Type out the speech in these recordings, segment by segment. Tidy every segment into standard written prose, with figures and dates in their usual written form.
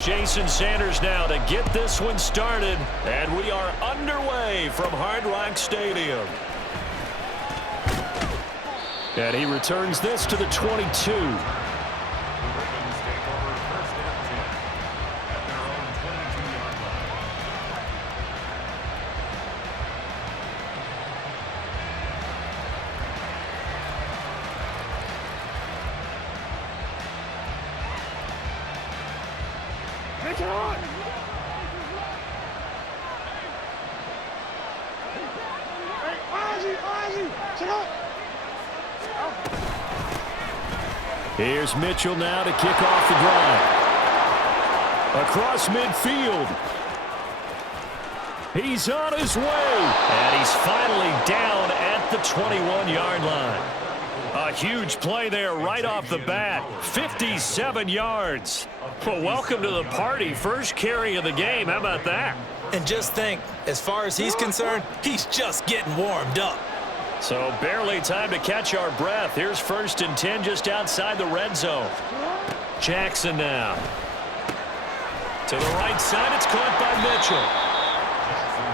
Jason Sanders now to get this one started, and we are underway from Hard Rock Stadium. And he returns this to the 22. Here's Mitchell now to kick off the drive. Across midfield. He's on his way. And he's finally down at the 21-yard line. A huge play there right off the bat. 57 yards. Well, welcome to the party. First carry of the game. How about that? And just think, as far as he's concerned, he's just getting warmed up. So barely time to catch our breath. Here's 1st and 10 just outside the red zone. Jackson now. To the right side, it's caught by Mitchell.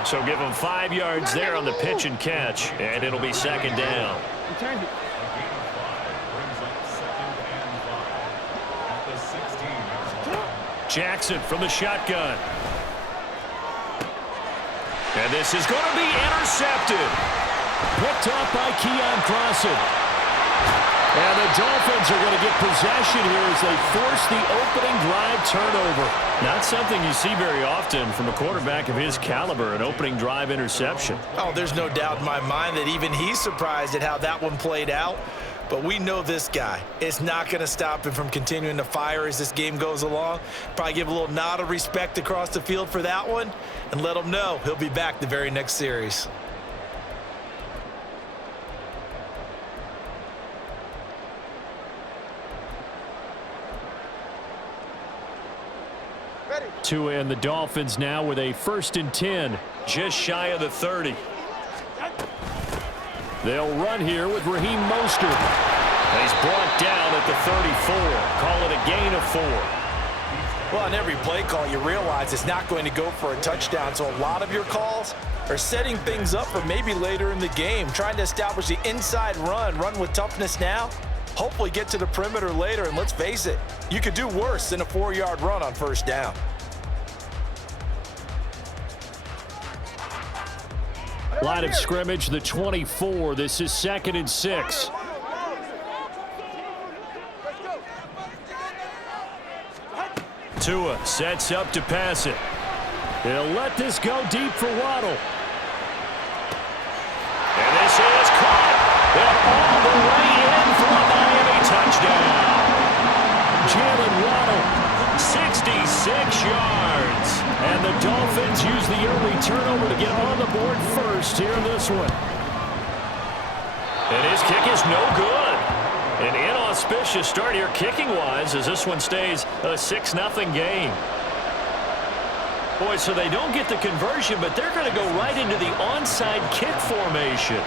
So give him 5 yards there on the pitch and catch, and it'll be 2nd down. Jackson from the shotgun. And this is going to be intercepted. Picked off by Keon Crossen. And the Dolphins are going to get possession here as they force the opening drive turnover. Not something you see very often from a quarterback of his caliber, an opening drive interception. Oh, there's no doubt in my mind that even he's surprised at how that one played out. But we know this guy. It's not going to stop him from continuing to fire as this game goes along. Probably give a little nod of respect across the field for that one and let him know he'll be back the very next series. Tua and the Dolphins now with a 1st and 10, just shy of the 30. They'll run here with Raheem Mostert. He's brought down at the 34. Call it a gain of 4. Well, on every play call, you realize it's not going to go for a touchdown, so a lot of your calls are setting things up for maybe later in the game, trying to establish the inside run with toughness now, hopefully get to the perimeter later, and let's face it, you could do worse than a 4-yard run on 1st down. Line of scrimmage, the 24. This is 2nd and 6. Tua sets up to pass it. He'll let this go deep for Waddle. And this is caught. And all the way in for a Miami touchdown. Jalen Waddle, 66 yards. And the Dolphins use the early turnover to get on the board first here in this one. And his kick is no good. An inauspicious start here kicking-wise as this one stays a 6-0 game. Boy, so they don't get the conversion, but they're going to go right into the onside kick formation.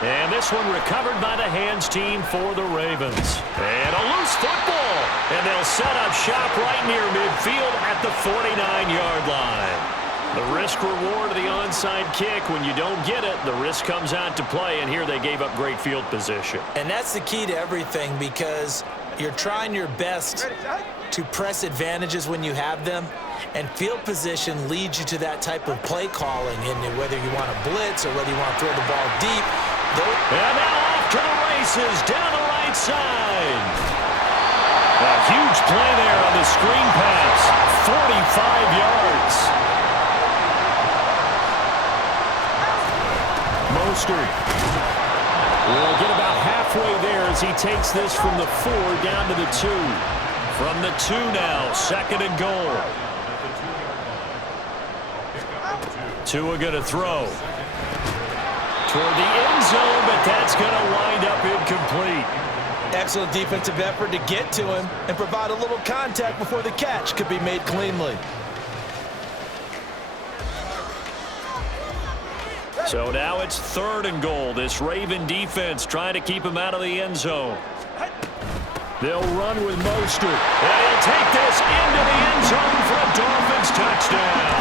And this one recovered by the hands team for the Ravens. And a loose football. And they'll set up shop right near midfield at the 49-yard line. The risk-reward of the onside kick, when you don't get it, the risk comes out to play, and here they gave up great field position. And that's the key to everything, because you're trying your best to press advantages when you have them, and field position leads you to that type of play calling, and whether you want to blitz or whether you want to throw the ball deep. And now off to the races, down the right side. A huge play there on the screen pass, 45 yards. Mostert will get about halfway there as he takes this from the 4 down to the 2. From the 2 now, 2nd and goal. Tua going to throw toward the end zone, but that's going to wind up incomplete. Excellent defensive effort to get to him and provide a little contact before the catch could be made cleanly. So now it's 3rd and goal. This Raven defense trying to keep him out of the end zone. They'll run with Mostert. And he'll take this into the end zone for a Dolphins touchdown.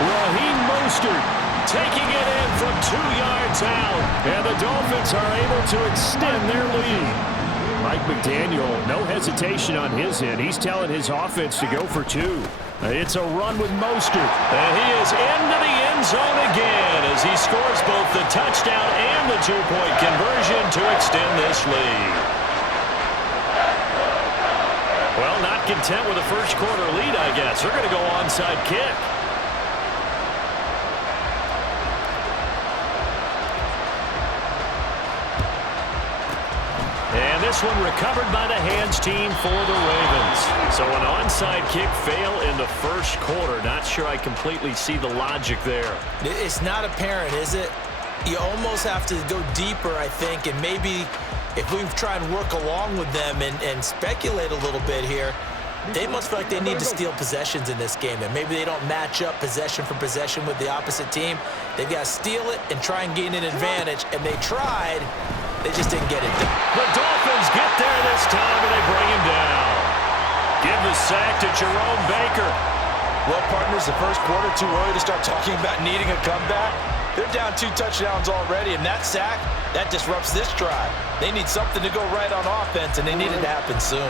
Raheem Mostert taking it in from 2 yards out. And the Dolphins are able to extend their lead. Mike McDaniel, no hesitation on his end. He's telling his offense to go for 2. It's a run with Mostert. And he is into the end zone again as he scores both the touchdown and the 2-point conversion to extend this lead. Well, not content with a first quarter lead, I guess. They're going to go onside kick. And this one recovered by the hands team for the Ravens. So an onside kick fail in the first quarter. Not sure I completely see the logic there. It's not apparent, is it? You almost have to go deeper, I think, and maybe if we try and work along with them and speculate a little bit here, they must feel like they need to steal possessions in this game, and maybe they don't match up possession for possession with the opposite team. They've got to steal it and try and gain an advantage, and they tried. They just didn't get it done. The Dolphins get there this time, and they bring him down. Give the sack to Jerome Baker. Well, partners, the first quarter, too early to start talking about needing a comeback. They're down 2 touchdowns already, and that sack, that disrupts this drive. They need something to go right on offense, and they need it to happen soon.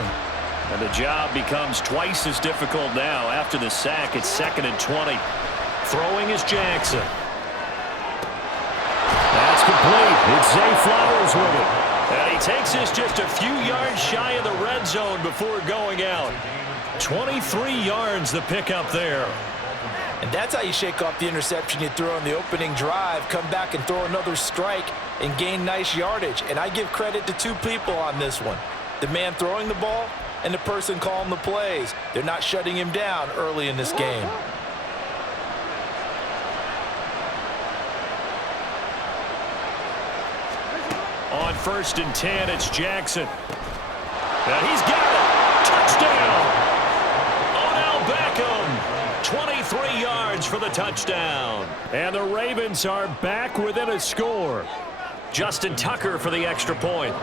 And the job becomes twice as difficult now. After the sack, it's 2nd and 20. Throwing is Jackson. That's complete. It's Zay Flowers with it. And he takes this just a few yards shy of the red zone before going out. 23 yards the pickup there. And that's how you shake off the interception you threw on the opening drive, come back and throw another strike and gain nice yardage. And I give credit to 2 people on this one. The man throwing the ball and the person calling the plays. They're not shutting him down early in this game. On 1st and 10, it's Jackson. And he's got it. Touchdown. Odell Beckham. 23 yards for the touchdown. And the Ravens are back within a score. Justin Tucker for the extra point.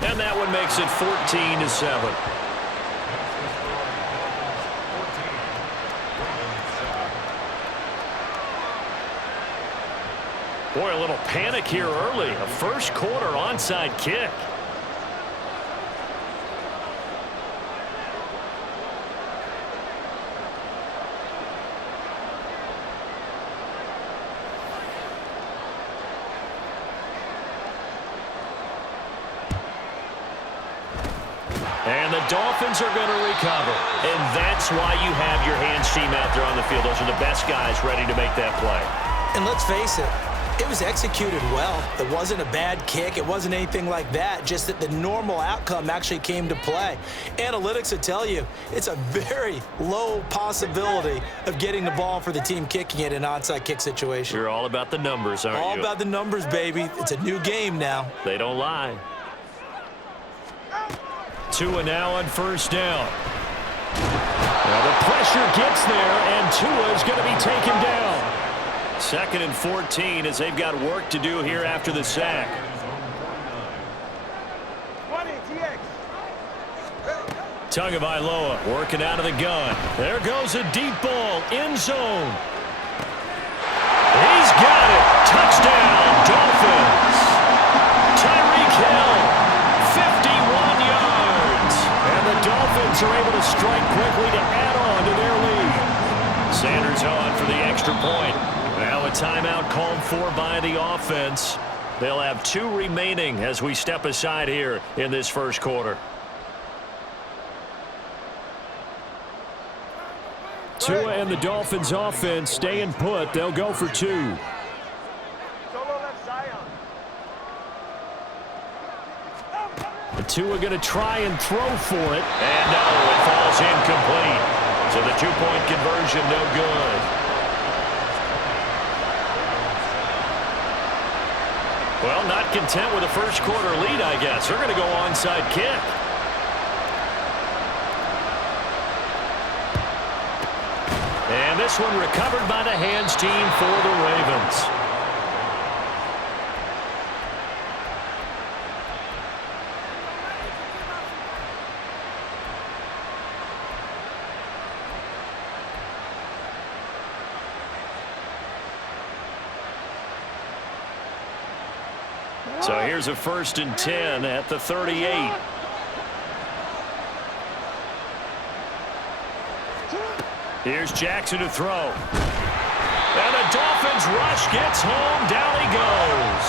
And that one makes it 14-7. Boy, a little panic here early. A first quarter onside kick. And the Dolphins are going to recover. And that's why you have your hands team out there on the field. Those are the best guys ready to make that play. And let's face it, it was executed well. It wasn't a bad kick. It wasn't anything like that. Just that the normal outcome actually came to play. Analytics will tell you it's a very low possibility of getting the ball for the team kicking it in an onside kick situation. You're all about the numbers, aren't you? All about the numbers, baby. It's a new game now. They don't lie. Tua now on 1st down. Now the pressure gets there, and Tua is going to be taken down. 2nd and 14 as they've got work to do here after the sack. Tagovailoa working out of the gun. There goes a deep ball, end zone. He's got it. Touchdown, Dolphins. Tyreek Hill, 51 yards. And the Dolphins are able to strike quickly to add on to their lead. Sanders on for the extra point. Now a timeout called for by the offense. They'll have 2 remaining as we step aside here in this first quarter. Tua and the Dolphins offense staying put. They'll go for 2. And Tua going to try and throw for it. And no, it falls incomplete. So the 2-point conversion no good. Well, not content with a first quarter lead, I guess. They're going to go onside kick. this one recovered by the hands team for the Ravens. So here's a 1st and 10 at the 38. Here's Jackson to throw. And the Dolphins rush gets home. Down he goes.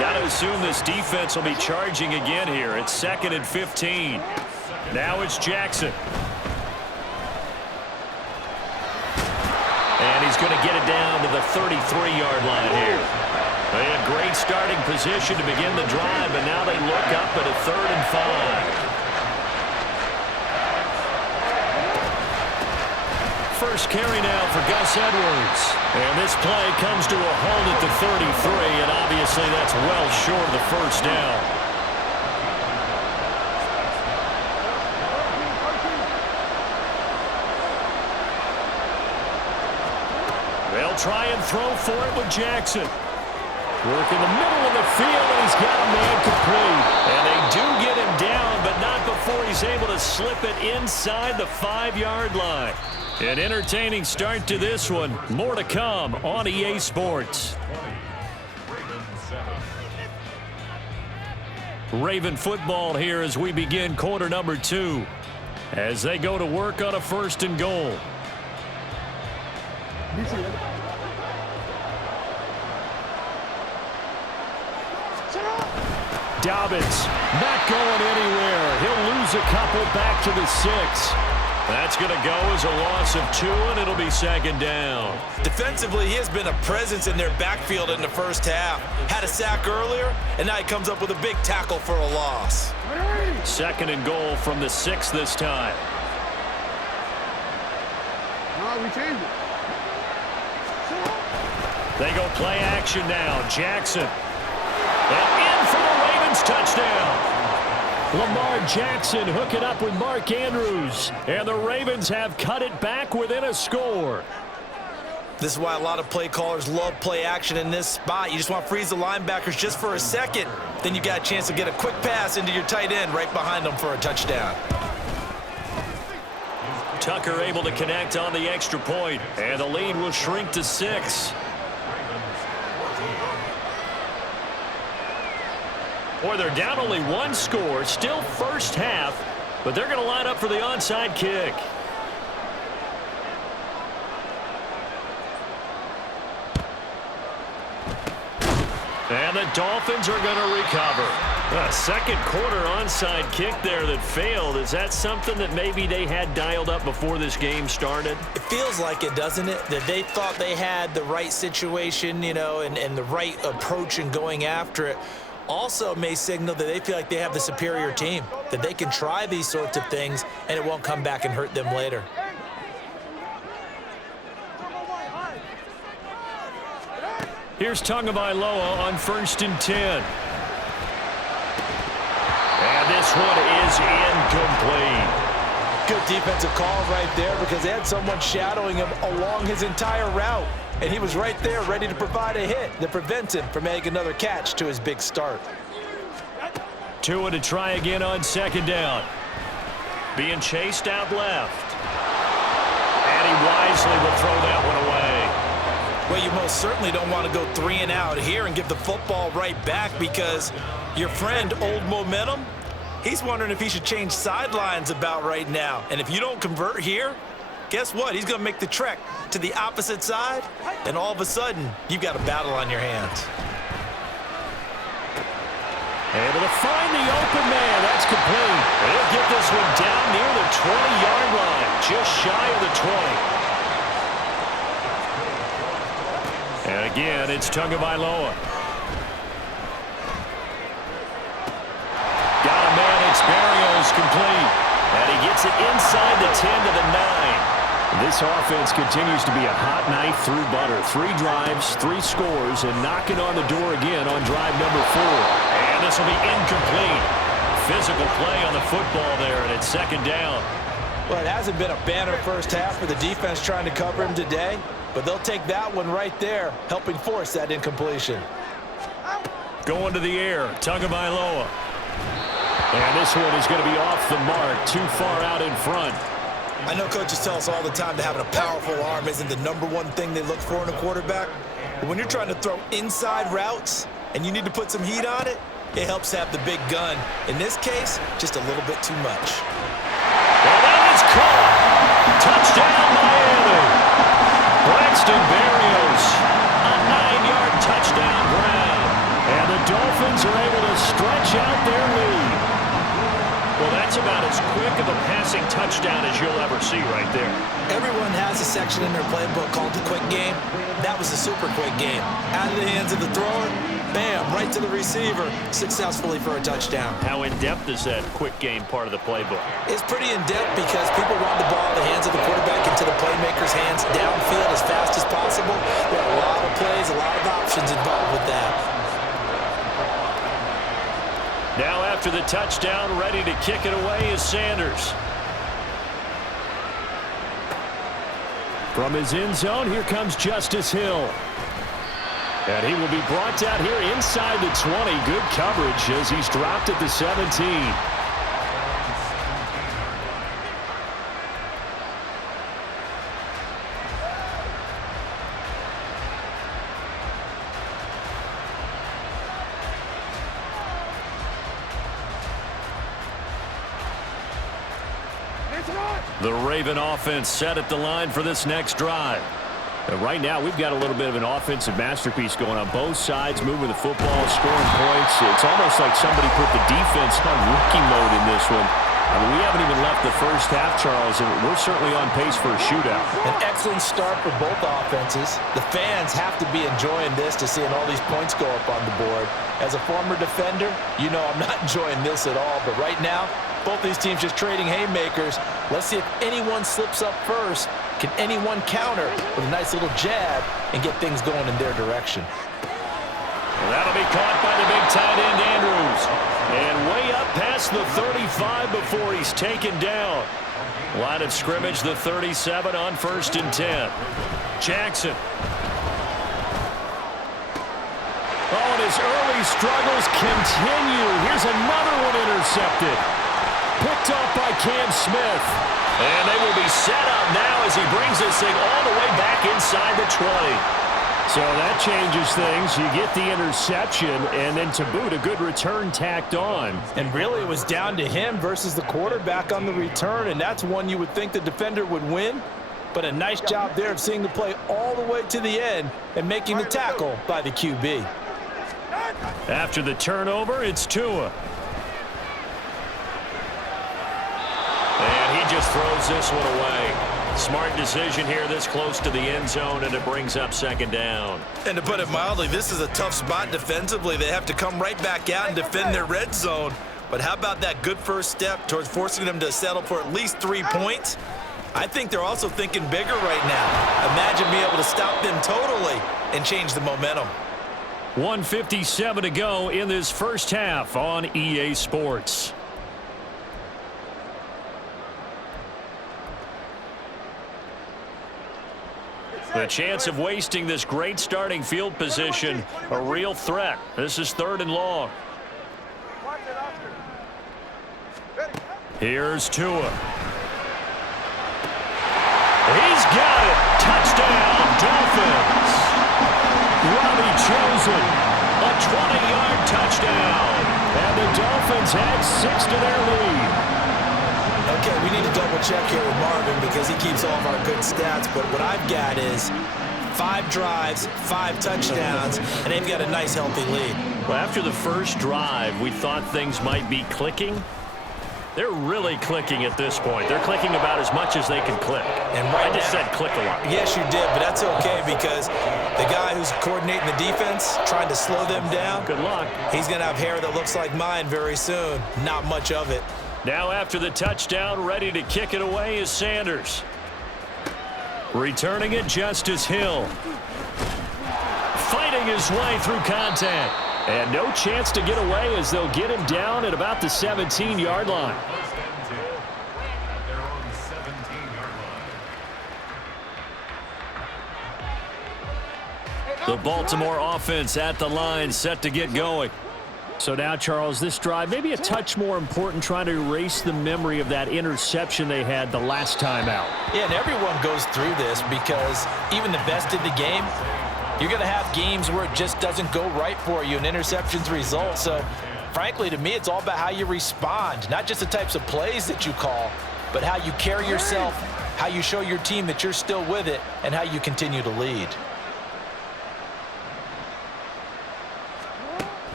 Got to assume this defense will be charging again here. It's 2nd and 15. Now it's Jackson. And he's going to get it down to the 33-yard line here. They had great starting position to begin the drive, but now they look up at a 3rd and 5. First carry now for Gus Edwards. And this play comes to a halt at the 33, and obviously that's well short of the first down. They'll try and throw for it with Jackson. Work in the middle of the field, and he's got a man complete. And they do get him down, but not before he's able to slip it inside the 5-yard line. An entertaining start to this one. More to come on EA Sports. Raven football here as we begin quarter number 2. As they go to work on a 1st and goal. Dobbins not going anywhere. He'll lose a couple back to the 6. That's going to go as a loss of 2, and it'll be 2nd down. Defensively, he has been a presence in their backfield in the first half. Had a sack earlier, and now he comes up with a big tackle for a loss. 2nd and goal from the 6 this time. No, we changed it. They go play action now. Jackson. And in for the Ravens touchdown. Lamar Jackson hooking up with Mark Andrews. And the Ravens have cut it back within a score. This is why a lot of play callers love play action in this spot. You just want to freeze the linebackers just for a second. Then you got a chance to get a quick pass into your tight end right behind them for a touchdown. Tucker able to connect on the extra point. And the lead will shrink to 6. Boy, they're down only 1 score, still first half, but they're going to line up for the onside kick. And the Dolphins are going to recover. A second quarter onside kick there that failed. Is that something that maybe they had dialed up before this game started? It feels like it, doesn't it? That they thought they had the right situation, you know, and the right approach in going after it. Also may signal that they feel like they have the superior team, that they can try these sorts of things and it won't come back and hurt them later. Here's Tagovailoa on 1st and 10. And this one is incomplete. Good defensive call right there because they had someone shadowing him along his entire route. And he was right there ready to provide a hit that prevents him from making another catch to his big start. Tua to try again on 2nd down. Being chased out left. And he wisely will throw that one away. Well, you most certainly don't want to go 3 and out here and give the football right back because your friend, Old Momentum, he's wondering if he should change sidelines about right now. And if you don't convert here, guess what? He's going to make the trek to the opposite side, and all of a sudden, you've got a battle on your hands. Able to find the open man. That's complete. He'll get this one down near the 20-yard line, just shy of the 20. And again, it's Tagovailoa. Got a man. It's Berrios complete. And he gets it inside the 10 to the 9. This offense continues to be a hot knife through butter. 3 drives, 3 scores, and knocking on the door again on drive number 4. And this will be incomplete. Physical play on the football there, and it's 2nd down. Well, it hasn't been a banner first half for the defense trying to cover him today, but they'll take that one right there, helping force that incompletion. Going to the air, Tagovailoa. And this one is going to be off the mark, too far out in front. I know coaches tell us all the time that having a powerful arm isn't the #1 thing they look for in a quarterback. But when you're trying to throw inside routes and you need to put some heat on it, it helps have the big gun. In this case, just a little bit too much. And that is caught. Touchdown, Miami. Braxton Berrios, a 9-yard touchdown grab. And the Dolphins are able to stretch out their lead. Well, that's about as quick of a passing touchdown as you'll ever see right there. Everyone has a section in their playbook called the quick game. That was the super quick game. Out of the hands of the thrower, bam, right to the receiver, successfully for a touchdown. How in-depth is that quick game part of the playbook? It's pretty in-depth because people want the ball in the hands of the quarterback into the playmaker's hands downfield as fast as possible. There are a lot of plays, a lot of options involved with that. Now after the touchdown, ready to kick it away is Sanders. From his end zone, here comes Justice Hill. And he will be brought down here inside the 20. Good coverage as he's dropped at the 17. The Raven offense set at the line for this next drive. And right now, we've got a little bit of an offensive masterpiece going on both sides, moving the football, scoring points. It's almost like somebody put the defense on rookie mode in this one. I mean, we haven't even left the first half, Charles, and we're certainly on pace for a shootout. An excellent start for both offenses. The fans have to be enjoying this to seeing all these points go up on the board. As a former defender, you know I'm not enjoying this at all, but right now, both these teams just trading haymakers. Let's see if anyone slips up first. Can anyone counter with a nice little jab and get things going in their direction? Well, that'll be caught by the big tight end, Andrews. And way up past the 35 before he's taken down. Line of scrimmage, the 37 on 1st and 10. Jackson. Oh, and his early struggles continue. Here's another one intercepted. Picked off by Cam Smith. And they will be set up now as he brings this thing all the way back inside the 20. So that changes things. You get the interception, and then to boot, a good return tacked on. And really, it was down to him versus the quarterback on the return, and that's one you would think the defender would win. But a nice job there of seeing the play all the way to the end and making the tackle by the QB. After the turnover, it's Tua. And he just throws this one away. Smart decision here this close to the end zone, and it brings up 2nd down. And to put it mildly, this is a tough spot defensively. They have to come right back out and defend their red zone. But how about that good first step towards forcing them to settle for at least 3 points? I think they're also thinking bigger right now. Imagine being able to stop them totally and change the momentum. 1:57 to go in this first half on EA Sports. The chance of wasting this great starting field position, a real threat. This is 3rd and long. Here's Tua. He's got it. Touchdown, Dolphins. Robbie Chosen, a 20-yard touchdown. And the Dolphins add 6 to their lead. Okay, we need to double check here with Marvin because he keeps all of our good stats, but what I've got is 5 drives, 5 touchdowns, and they've got a nice healthy lead. Well, after the first drive, we thought things might be clicking. They're really clicking at this point. They're clicking about as much as they can click. And right I just now, said click a lot. Yes, you did, but that's okay because the guy who's coordinating the defense, trying to slow them down, Good luck. he's going to have hair that looks like mine very soon. Not much of it. Now after the touchdown, ready to kick it away is Sanders. Returning it, Justice Hill. Fighting his way through contact. And no chance to get away as they'll get him down at about the 17-yard line. The Baltimore offense at the line, set to get going. So now, Charles, this drive maybe a touch more important, trying to erase the memory of that interception they had the last time out. Yeah, and everyone goes through this because even the best in the game, you're going to have games where it just doesn't go right for you and interceptions result. So, frankly, to me, it's all about how you respond, not just the types of plays that you call, but how you carry yourself, how you show your team that you're still with it, and how you continue to lead.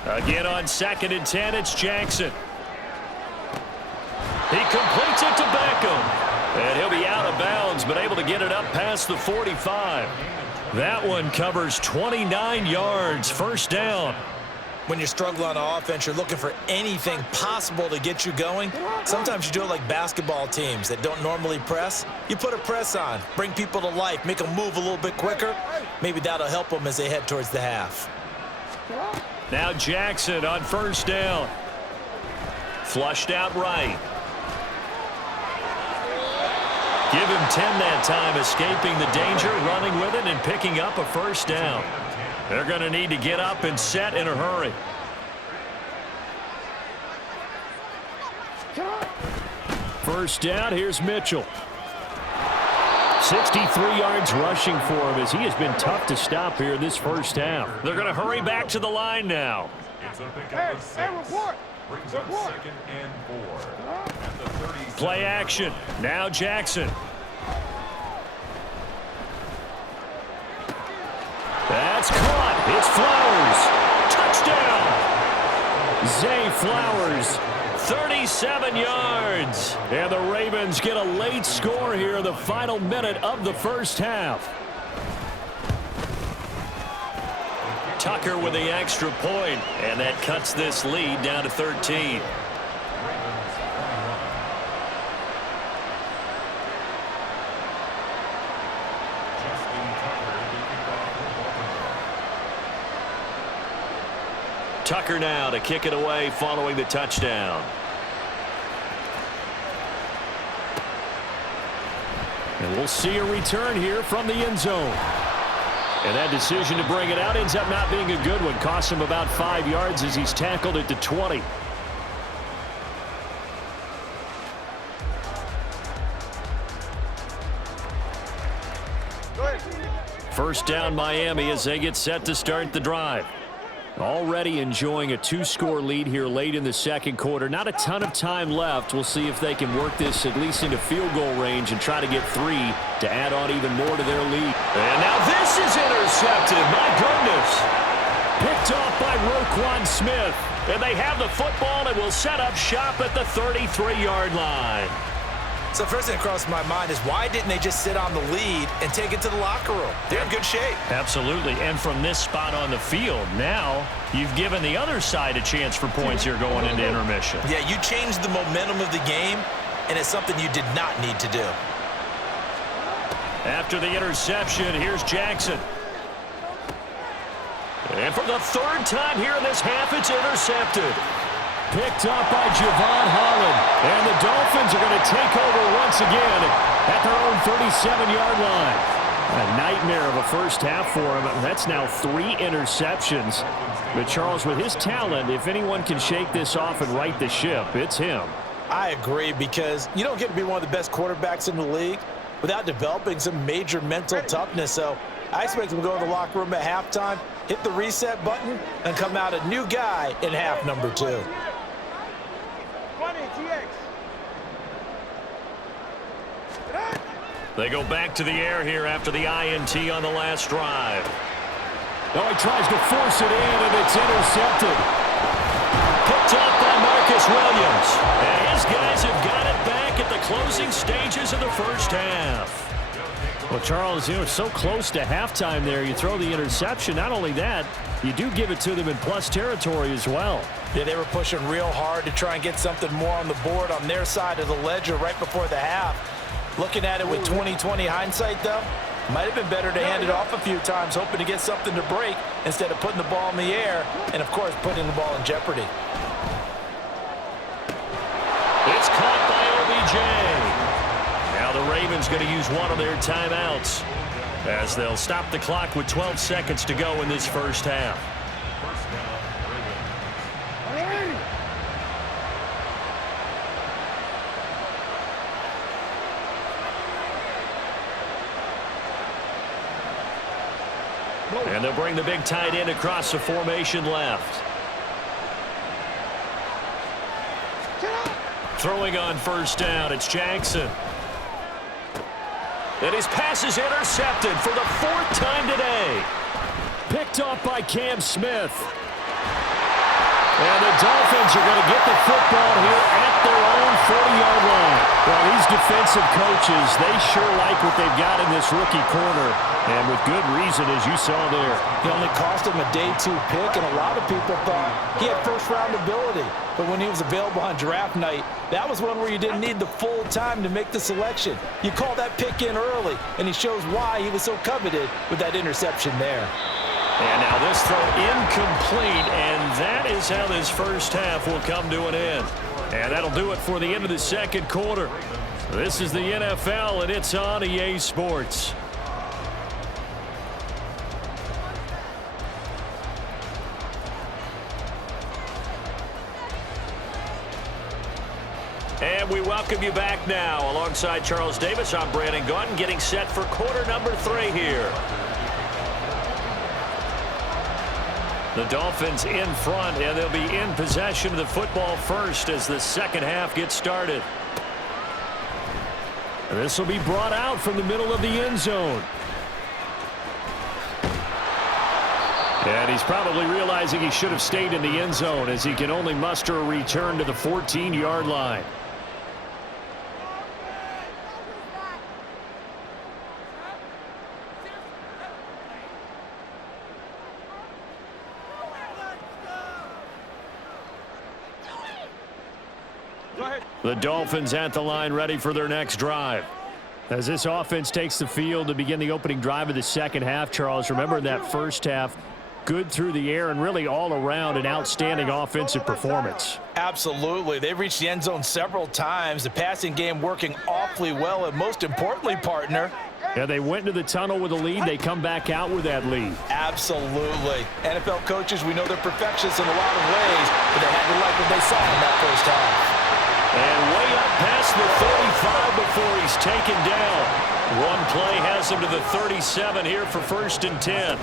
Again on 2nd and 10, it's Jackson. He completes it to Beckham. And he'll be out of bounds, but able to get it up past the 45. That one covers 29 yards, first down. When you're struggling on offense, you're looking for anything possible to get you going. Sometimes you do it like basketball teams that don't normally press. You put a press on, bring people to life, make them move a little bit quicker. Maybe that'll help them as they head towards the half. Now Jackson on first down. Flushed out right. Give him 10 that time, escaping the danger, running with it, and picking up a first down. They're going to need to get up and set in a hurry. First down, here's Mitchell. 63 yards rushing for him as he has been tough to stop here this first half. They're going to hurry back to the line now. Play action. Now Jackson. That's caught. It's Flowers. Touchdown. Zay Flowers. 37 yards. And the Ravens get a late score here in the final minute of the first half. Tucker with the extra point, and that cuts this lead down to 13. Tucker now to kick it away following the touchdown. And we'll see a return here from the end zone. And that decision to bring it out ends up not being a good one. Costs him about 5 yards as he's tackled at the 20. First down Miami as they get set to start the drive. Already enjoying a 2-score lead here late in the second quarter. Not a ton of time left. We'll see if they can work this at least into field goal range and try to get 3 to add on even more to their lead. And now this is intercepted. My goodness. Picked off by Roquan Smith. And they have the football and will set up shop at the 33-yard line. So first thing that crossed my mind is why didn't they just sit on the lead and take it to the locker room? They're in good shape. Absolutely. And from this spot on the field, now you've given the other side a chance for points here going into intermission. Yeah, you changed the momentum of the game, and it's something you did not need to do. After the interception, here's Jackson. And for the third time here in this half, it's intercepted. Picked up by Javon Holland. And the Dolphins are going to take over once again at their own 37-yard line. A nightmare of a first half for him. That's now 3 interceptions. But Charles, with his talent, if anyone can shake this off and right the ship, it's him. I agree, because you don't get to be one of the best quarterbacks in the league without developing some major mental toughness. So I expect him to go in the locker room at halftime, hit the reset button, and come out a new guy in half number 2. They go back to the air here after the INT on the last drive. Oh, he tries to force it in, and it's intercepted. Picked up by Marcus Williams. And his guys have got it back at the closing stages of the first half. Well, Charles, you know, so close to halftime there. You throw the interception. Not only that, you do give it to them in plus territory as well. Yeah, they were pushing real hard to try and get something more on the board on their side of the ledger right before the half. Looking at it with 20/20 hindsight, though, might have been better to hand it off a few times, hoping to get something to break instead of putting the ball in the air and, of course, putting the ball in jeopardy. It's caught by OBJ. Now the Ravens going to use one of their timeouts. as they'll stop the clock with 12 seconds to go in this first half. And they'll bring the big tight end across the formation left. Throwing on first down, it's Jackson. And his pass is intercepted for the 4th time today. Picked off by Cam Smith. And the Dolphins are going to get the football here at their own 40-yard line. Well, these defensive coaches, they sure like what they've got in this rookie corner. And with good reason, as you saw there. He only cost him a day 2 pick, and a lot of people thought he had first-round ability. But when he was available on draft night, that was one where you didn't need the full time to make the selection. You call that pick in early, and he shows why he was so coveted with that interception there. And now this throw incomplete, and that is how this first half will come to an end. And that'll do it for the end of the second quarter. This is the NFL, and it's on EA Sports. And we welcome you back now. Alongside Charles Davis, I'm Brandon Gaudin, getting set for quarter number 3 here. The Dolphins in front, and they'll be in possession of the football first as the second half gets started. And this will be brought out from the middle of the end zone. And he's probably realizing he should have stayed in the end zone as he can only muster a return to the 14-yard line. The Dolphins at the line ready for their next drive. As this offense takes the field to begin the opening drive of the second half, Charles, remember in that first half, good through the air and really all around an outstanding offensive performance. Absolutely. They've reached the end zone several times. The passing game working awfully well, and most importantly, partner, yeah, they went into the tunnel with a lead. They come back out with that lead. Absolutely. NFL coaches, we know they're perfectionists in a lot of ways, but they had to like what they saw in that first half. And way up past the 35 before he's taken down. One play has him to the 37 here for 1st and 10.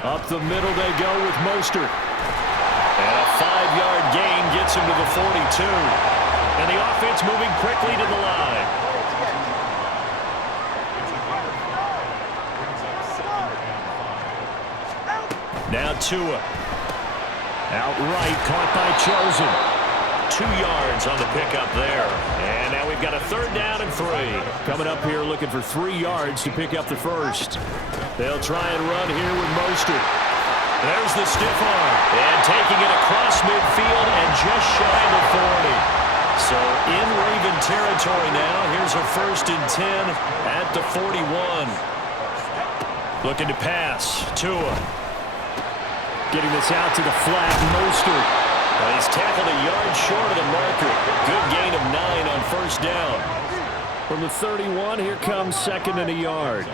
Up the middle they go with Mostert. And a 5-yard gain gets him to the 42. And the offense moving quickly to the line. Now Tua. Outright caught by Chosen. 2 yards on the pickup there. And now we've got a 3rd down and 3. Coming up here looking for 3 yards to pick up the first. They'll try and run here with Mostert. There's the stiff arm. And taking it across midfield and just shy of the 40. So in Raven territory now. Here's a 1st and 10 at the 41. Looking to pass. Tua. Getting this out to the flat. Mostert. Well, he's tackled a yard short of the marker. Good gain of 9 on 1st down. From the 31, here comes 2nd and a yard.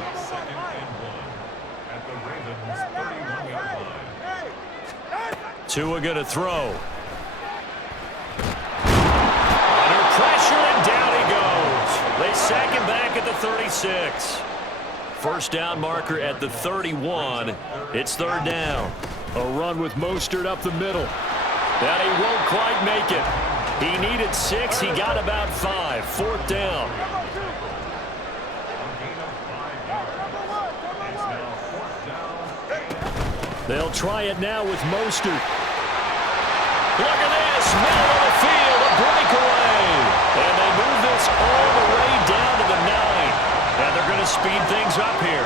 Tua going to throw. Under pressure, and down he goes. They sack him back at the 36. 1st down marker at the 31. It's 3rd down. A run with Mostert up the middle. That he won't quite make it. He needed 6. He got about 5. 4th down. They'll try it now with Mostert. Look at this. Middle of the field. A breakaway. And they move this all the way down to the 9. And they're going to speed things up here.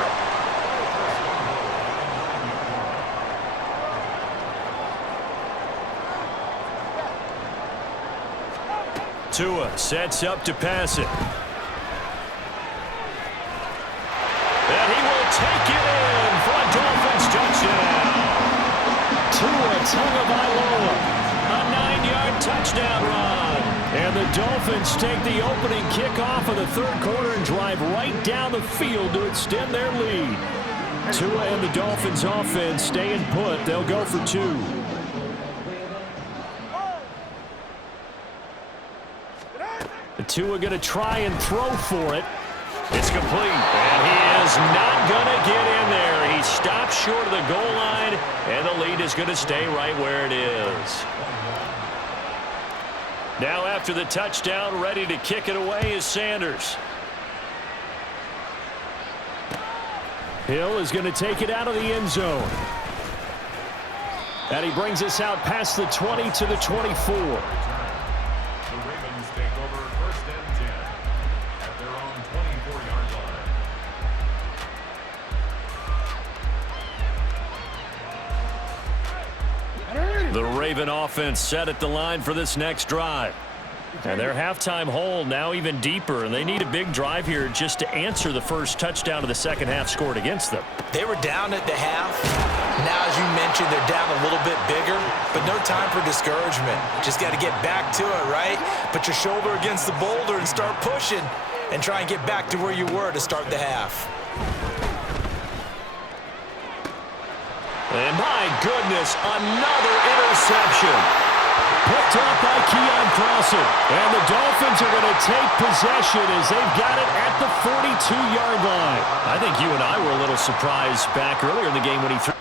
Tua sets up to pass it. And he will take it in for a Dolphins touchdown. Tua Tagovailoa, a 9-yard touchdown run. And the Dolphins take the opening kickoff of the third quarter and drive right down the field to extend their lead. Tua and the Dolphins offense staying put. They'll go for 2. Tua going to try and throw for it. It's complete, and he is not going to get in there. He stopped short of the goal line, and the lead is going to stay right where it is. Now after the touchdown, ready to kick it away is Sanders. Hill is going to take it out of the end zone. And he brings us out past the 20 to the 24. The Raven offense set at the line for this next drive. And their halftime hole now even deeper, and they need a big drive here just to answer the first touchdown of the second half scored against them. They were down at the half. Now, as you mentioned, they're down a little bit bigger, but no time for discouragement. Just got to get back to it, right? Put your shoulder against the boulder and start pushing and try and get back to where you were to start the half. And my goodness, another interception. Picked up by Keon Crossen. And the Dolphins are going to take possession as they've got it at the 42-yard line. I think you and I were a little surprised back earlier in the game when he threw.